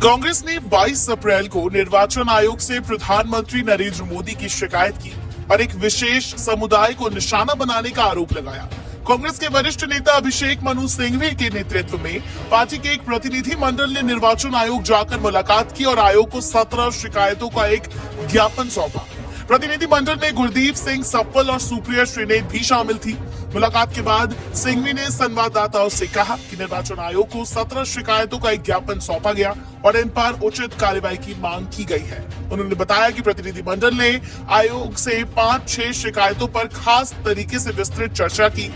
कांग्रेस ने 22 अप्रैल को निर्वाचन आयोग से प्रधानमंत्री नरेंद्र मोदी की शिकायत की और एक विशेष समुदाय को निशाना बनाने का आरोप लगाया। कांग्रेस के वरिष्ठ नेता अभिषेक मनु सिंघवी के नेतृत्व में पार्टी के एक प्रतिनिधि मंडल ने निर्वाचन आयोग जाकर मुलाकात की और आयोग को 17 शिकायतों का एक ज्ञापन सौंपा। प्रतिनिधि मंडल में गुरदीप सिंह सप्पल और सुप्रिया श्रीनेत भी शामिल थी। मुलाकात के बाद सिंघवी ने संवाददाताओं से कहा कि निर्वाचन आयोग को 17 शिकायतों का एक ज्ञापन सौंपा गया और इन पर उचित कार्रवाई की मांग की गई है। उन्होंने बताया कि प्रतिनिधि मंडल ने आयोग से 5-6 शिकायतों पर खास तरीके से विस्तृत चर्चा की।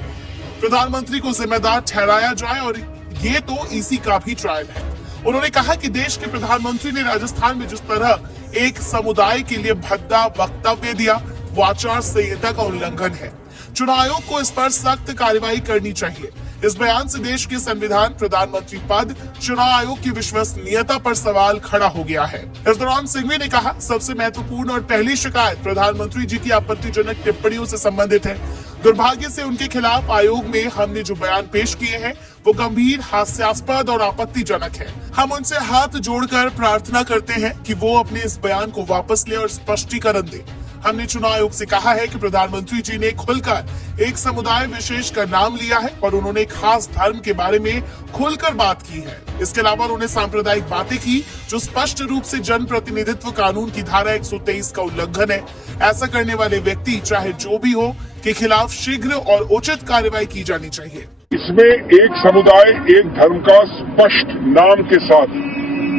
प्रधानमंत्री को जिम्मेदार ठहराया जाए और ये तो इसी का भी ट्रायल है। उन्होंने कहा कि देश के प्रधानमंत्री ने राजस्थान में जिस तरह एक समुदाय के लिए भद्दा वक्तव्य दिया, वो आचार संहिता का उल्लंघन है। चुनाव आयोग को इस पर सख्त कार्रवाई करनी चाहिए। इस बयान से देश के संविधान, प्रधानमंत्री पद, चुनाव आयोग की विश्वसनीयता पर सवाल खड़ा हो गया है। इस दौरान सिंघवी ने कहा, सबसे महत्वपूर्ण और पहली शिकायत प्रधानमंत्री जी की आपत्तिजनक टिप्पणियों से संबंधित है। दुर्भाग्य से उनके खिलाफ आयोग में हमने जो बयान पेश किए हैं वो गंभीर, हास्यास्पद और आपत्तिजनक है। हम उनसे हाथ जोड़कर प्रार्थना करते हैं कि वो अपने इस बयान को वापस ले और स्पष्टीकरण दे। हमने चुनाव आयोग से कहा है कि प्रधानमंत्री जी ने खुलकर एक समुदाय विशेष का नाम लिया है और उन्होंने एक खास धर्म के बारे में खुलकर बात की है। इसके अलावा उन्होंने सांप्रदायिक बातें की जो स्पष्ट रूप से जन प्रतिनिधित्व कानून की धारा 123 का उल्लंघन है। ऐसा करने वाले व्यक्ति चाहे जो भी हो के खिलाफ शीघ्र और उचित कार्रवाई की जानी चाहिए। इसमें एक समुदाय, एक धर्म का स्पष्ट नाम के साथ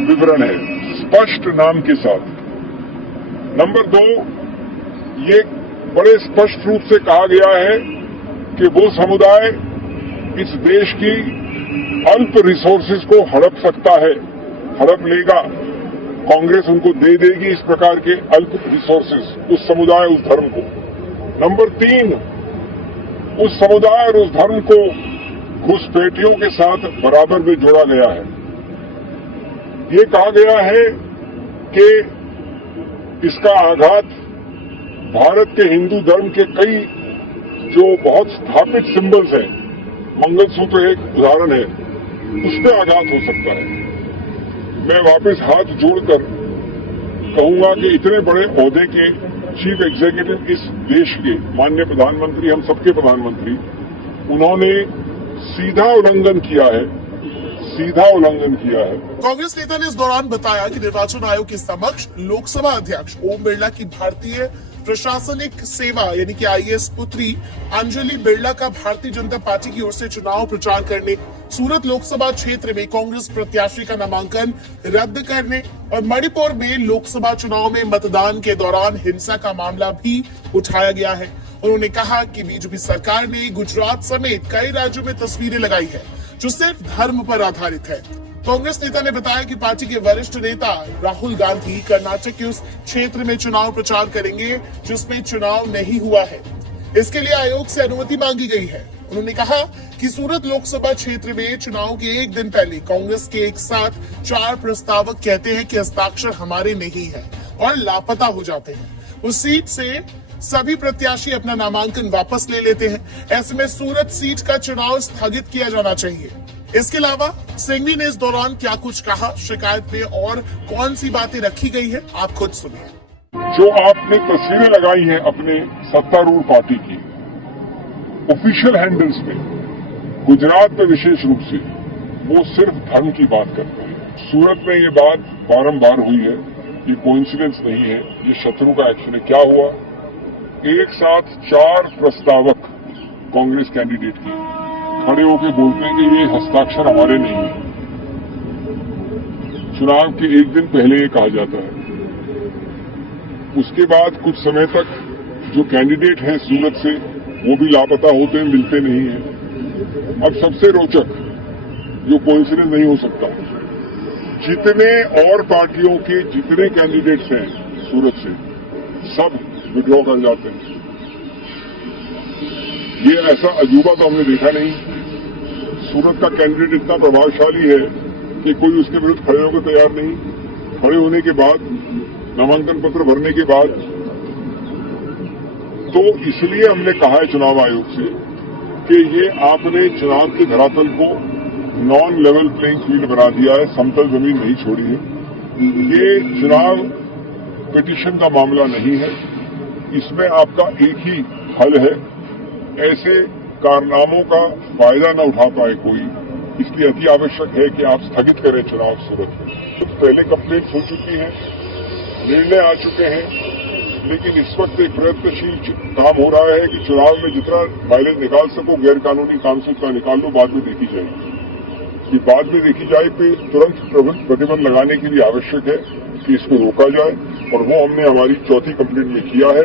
विवरण है, स्पष्ट नाम के साथ। नंबर 2, ये बड़े स्पष्ट रूप से कहा गया है कि वो समुदाय इस देश की अल्प रिसोर्सेज को हड़प सकता है, हड़प लेगा। कांग्रेस उनको दे देगी इस प्रकार के अल्प रिसोर्सेज, उस समुदाय, उस धर्म को। नंबर 3, उस समुदाय और उस धर्म को घुसपैठियों के साथ बराबर में जोड़ा गया है। ये कहा गया है कि इसका आघात भारत के हिंदू धर्म के कई जो बहुत स्थापित सिंबल्स हैं, मंगलसूत्र एक उदाहरण है, उस पर आघात हो सकता है। मैं वापस हाथ जोड़कर कहूंगा कि इतने बड़े ओहदे के चीफ एग्जीक्यूटिव इस देश के माननीय प्रधानमंत्री, हम सबके प्रधानमंत्री, उन्होंने सीधा उल्लंघन किया है, सीधा उल्लंघन किया है। कांग्रेस नेता ने इस दौरान बताया कि निर्वाचन आयोग के समक्ष लोकसभा अध्यक्ष ओम बिरला की भारतीय प्रशासनिक सेवा यानी कि IAS पुत्री अंजलि बिरला का भारतीय जनता पार्टी की ओर से चुनाव प्रचार करने, सूरत लोकसभा क्षेत्र में कांग्रेस प्रत्याशी का नामांकन रद्द करने और मणिपुर में लोकसभा चुनाव में मतदान के दौरान हिंसा का मामला भी उठाया गया है। उन्होंने कहा कि बीजेपी सरकार ने गुजरात समेत कई राज्यों में तस्वीरें लगाई है जो सिर्फ धर्म पर आधारित है। कांग्रेस नेता ने बताया कि पार्टी के वरिष्ठ नेता राहुल गांधी कर्नाटक के उस क्षेत्र में चुनाव प्रचार करेंगे जिसमें चुनाव नहीं हुआ है। इसके लिए आयोग से अनुमति मांगी गई है। उन्होंने कहा कि सूरत लोकसभा क्षेत्र में चुनाव के एक दिन पहले कांग्रेस के एक साथ 4 प्रस्तावक कहते हैं कि हस्ताक्षर हमारे नहीं है और लापता हो जाते हैं। उस सीट से सभी प्रत्याशी अपना नामांकन वापस ले लेते हैं। ऐसे में सूरत सीट का चुनाव स्थगित किया जाना चाहिए। इसके अलावा सिंघवी ने इस दौरान क्या कुछ कहा, शिकायत में और कौन सी बातें रखी गई है, आप खुद सुनिए। जो आपने तस्वीरें लगाई हैं अपने सत्तारूढ़ पार्टी की ऑफिशियल हैंडल्स में, गुजरात में विशेष रूप से, वो सिर्फ धर्म की बात करते हैं। सूरत में ये बात बारंबार हुई है, ये कोइंसिडेंस नहीं है, ये शत्रु का एक्शन है। क्या हुआ, एक साथ 4 प्रस्तावक कांग्रेस कैंडिडेट की खड़े होकर बोलते हैं कि ये हस्ताक्षर हमारे नहीं है। चुनाव के एक दिन पहले ये कहा जाता है। उसके बाद कुछ समय तक जो कैंडिडेट हैं सूरत से वो भी लापता होते हैं, मिलते नहीं हैं। अब सबसे रोचक, जो कोइंसिडेंस नहीं हो सकता, जितने और पार्टियों के जितने कैंडिडेट्स हैं सूरत से, सब विड्रॉ कर जाते हैं। ये ऐसा अजूबा तो हमने देखा नहीं। सूरत का कैंडिडेट इतना प्रभावशाली है कि कोई उसके विरुद्ध खड़े होकर तैयार नहीं। खड़े होने के बाद, नामांकन पत्र भरने के बाद, तो इसलिए हमने कहा है चुनाव आयोग से कि ये आपने चुनाव के धरातल को नॉन लेवल प्लेइंग फील्ड बना दिया है, समतल जमीन नहीं छोड़ी है। ये चुनाव पिटीशन का मामला नहीं है, इसमें आपका एक ही हल है, ऐसे कारनामों का फायदा न उठा पाए कोई, इसलिए अति आवश्यक है कि आप स्थगित करें चुनाव सूरत में। तो पहले कंप्लेंट हो चुकी है, निर्णय आ चुके हैं, लेकिन इस वक्त एक प्रयत्नशील काम हो रहा है कि चुनाव में जितना माइलेज निकाल सको गैर कानूनी काम से उतना निकाल लो, बाद में देखी जाएगी। कि बाद में देखी जाए पे तुरंत प्रतिबंध लगाने के लिए आवश्यक है कि इसको रोका जाए, और वो हमने हमारी चौथी कंप्लेंट में किया है।